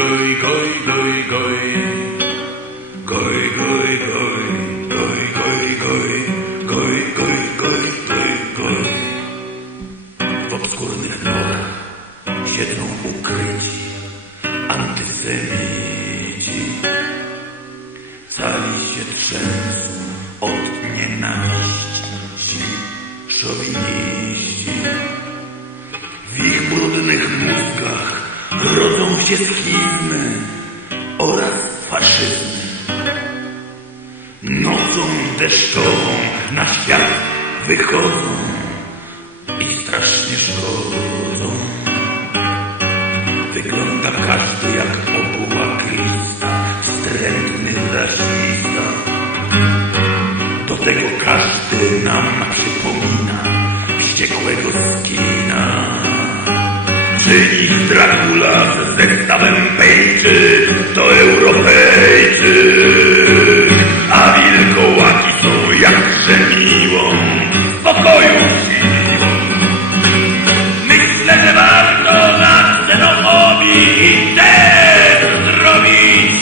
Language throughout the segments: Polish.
goj, goj, goj, goj. Goj, goj, goj, goj, goj, goj, goj. W obskurnych norach siedzą ukryci antysemici. Cali się trzęsą od nienawiści, szowiniści. W ich brudnych mózgach rodzą się schizmy oraz faszyzmy. Nocą deszczową na świat wychodzą i strasznie szkodzą. Wygląda każdy jak obułaklista, wstrętny rasista. Do tego każdy Brytyjczyki, Dracula z zestawem pejczy, to Europejczyk. A wilkołaki są jak przemiłą, spokoju siłą. Myślę, że warto na ksenofobii i też zrobić.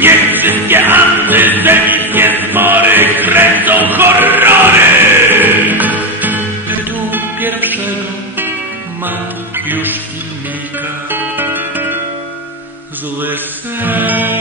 Niech wszystkie antysemickie spory kręcą horrory. Tytuł pierwszego. już kilka zleceń.